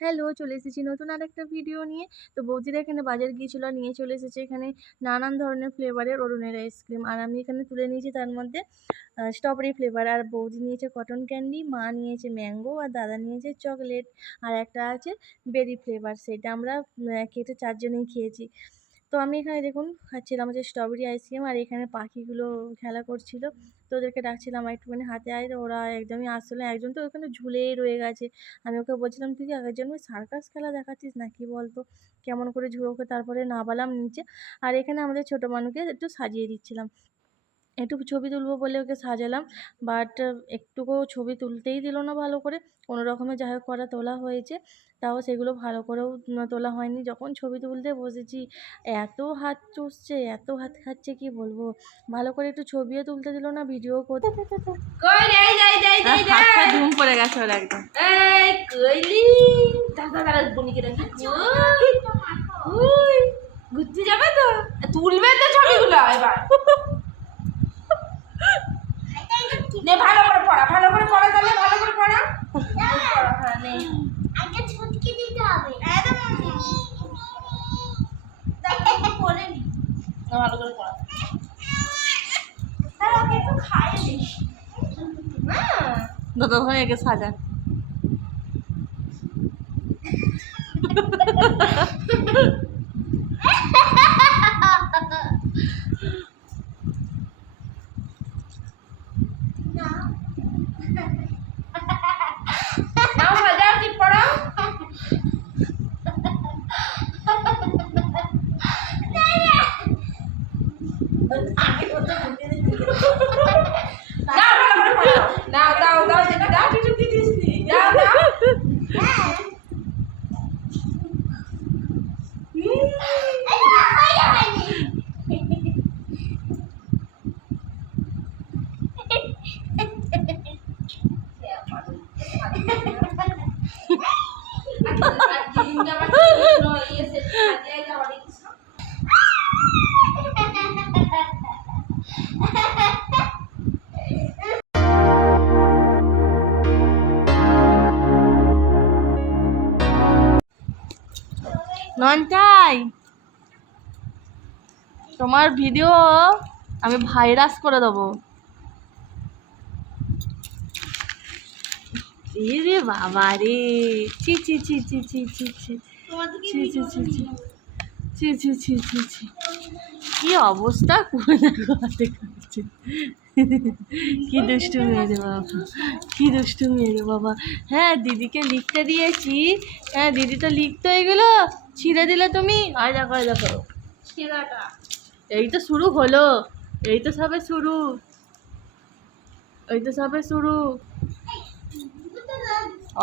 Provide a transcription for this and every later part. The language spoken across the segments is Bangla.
হ্যালো, চলে এসেছি নতুন আরেকটা ভিডিও নিয়ে। তো বৌদিরা এখানে বাজার গিয়েছিল আর নিয়ে চলে এসেছে এখানে নানান ধরনের ফ্লেভারের অরুণের আইসক্রিম। আর আমি এখানে তুলে নিয়েছি তার মধ্যে স্ট্রবেরি ফ্লেভার। আর বৌদি নিয়েছে কটন ক্যান্ডি, মা নিয়েছে ম্যাঙ্গো, আর দাদা নিয়েছে চকলেট। আর একটা আছে বেরি ফ্লেভার, সেটা আমরা কেটে 4 জনেই খেয়েছি। তো আমি এখানে দেখুন খাচ্ছিলাম হচ্ছে স্ট্রবেরি আইসক্রিম, আর এখানে পাখিগুলো খেলা করছিল। তো ওদেরকে ডাকছিলাম একটুখানি হাতে আয়, তো ওরা একদমই আসছে না। একজন তো ওখানে ঝুলেই রয়ে গেছে। আমি ওকে বলছিলাম, তুই কি আগের জন্মে সার্কাস খেলা দেখাচ্ছিস নাকি বলতো, কেমন করে ওকে তারপরে নামালাম নিচে। আর এখানে আমাদের ছোটো মানুষকে একটু সাজিয়ে দিচ্ছিলাম, একটু ছবি তুলবো বলে ওকে সাজালাম। বাট একটুকুও ছবি তুলতেই দিল না ভালো করে। কোনো রকমে যাই হোক করা তোলা হয়েছে, তাও সেগুলো ভালো করেও তোলা হয়নি। যখন ছবি তুলতে বসেছি এত হাত চুষছে, এত হাত খাচ্ছে কি বলবো। ভালো করে একটু ছবিও তুলতে দিল না, ভিডিও করতে হাতটা ধুম পড়ে গেছে ওর একদম। ঘুরতে যাবে তো, তুলবে তো ছবিগুলো এবার। নে ভালো করে পড়া, ভালো করে পড়া, তাহলে ভালো করে পড়া। আগে ছুটকি দিতে হবে। ভালো করে পড়া। আর ওকে একটু খাইয়ে দিস। দাদা ভাই একে সাজা। নাও সাজাও, কি পড়াও। দাও দাও দাও দাও দাও দাও দাও। ননটাই, তোমার ভিডিও আমি ভাইরাস করে দেবো। রে বাবা রে, ছি ছি ছি ছি ছি ছি ছি ছি ছি ছি ছি ছি ছি ছি ছি ছি, কি অবস্থা করে কি দুষ্টু মেয়ে রে বাবা, কি দুষ্টু মেয়ে রে বাবা। হ্যাঁ, দিদিকে লিখতে দিয়েছি। হ্যাঁ, দিদি তো লিখতো, এগুলো ছিঁড়ে দিলে তুমি। আয় দেখো, আয় দেখো, এই তো শুরু হলো, এই তো সবে শুরু, এই তো সবে শুরু।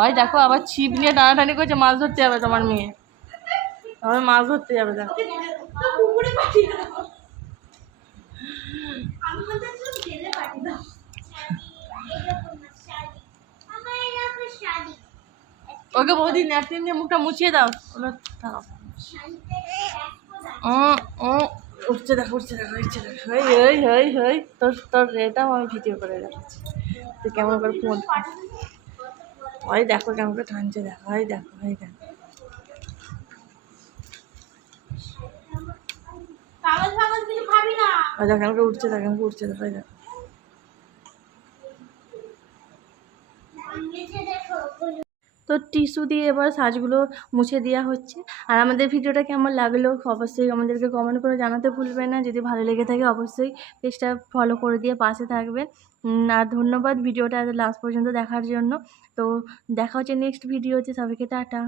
ওই দেখো আবার ছিপ নিয়ে টানাটানি করছে, মাছ ধরতে যাবে তোমার মেয়ে, আবার মাছ ধরতে যাবে। দেখো ওকে বৌদি ন্যাপকিন দিয়ে মুখটা মুছিয়ে দাও। ওগুলো থাকো। উঠছে দেখো, উঠছে দেখো, উঠছে দেখো। হই হই হই, তোর তোর এটাও আমি ভিডিও করে রাখছি, তুই কেমন করে ফোন। ওই দেখো কেমন করে টানছে, দেখো, ওই দেখো, ওই দেখো। ওই দেখো কেমন করে উঠছে, দেখো কেমন করে উঠছে, দেখো, ওই দেখো। তো টিস্যু দিয়ে এবার সাজগুলো মুছে দেওয়া হচ্ছে। আর আমাদের ভিডিওটা কেমন লাগলো অবশ্যই আমাদেরকে কমেন্ট করে জানাতে ভুলবেন না। যদি ভালো লেগে থাকে অবশ্যই পেজটা ফলো করে দিয়ে পাশে থাকবেন। আর ধন্যবাদ ভিডিওটা লাস্ট পর্যন্ত দেখার জন্য। তো দেখা হচ্ছে নেক্সট ভিডিওতে, সবাইকে টাটা।